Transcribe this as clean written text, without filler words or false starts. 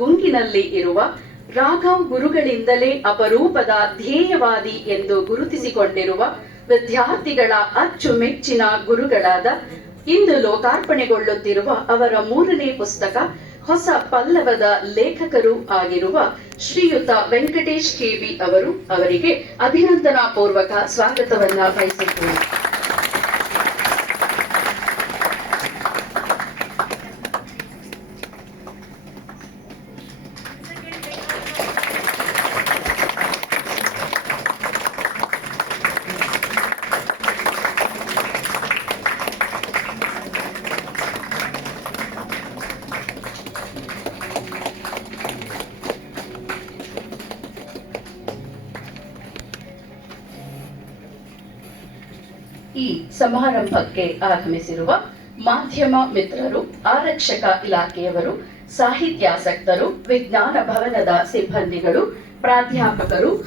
ಗುಂಗಿನಲ್ಲಿ ಇರುವ ರಾಘವ್ ಗುರುಗಳಿಂದಲೇ ಅಪರೂಪದ ಧ್ಯೇಯವಾದಿ ಎಂದು ಗುರುತಿಸಿಕೊಂಡಿರುವ ವಿದ್ಯಾರ್ಥಿಗಳ ಅಚ್ಚುಮೆಚ್ಚಿನ ಗುರುಗಳಾದ ಇಂದು ಲೋಕಾರ್ಪಣೆಗೊಳ್ಳುತ್ತಿರುವ ಅವರ 3ನೇ ಪುಸ್ತಕ ಹೊಸ ಪಲ್ಲವದ ಲೇಖಕರು ಆಗಿರುವ ಶ್ರೀಯುತ ವೆಂಕಟೇಶ್ ಕೆವಿ ಅವರಿಗೆ ಅಭಿನಂದನಾ ಪೂರ್ವಕ ಸ್ವಾಗತವನ್ನ ಬಯಸುತ್ತೇನೆ. ಈ ಸಮಾರಂಭಕ್ಕೆ ಆಗಮಿಸಿರುವ ಮಾಧ್ಯಮ ಮಿತ್ರರು, ಆರಕ್ಷಕ ಇಲಾಖೆಯವರು, ಸಾಹಿತ್ಯಾಸಕ್ತರು, ವಿಜ್ಞಾನ ಭವನದ ಸಿಬ್ಬಂದಿಗಳು, ಪ್ರಾಧ್ಯಾಪಕರು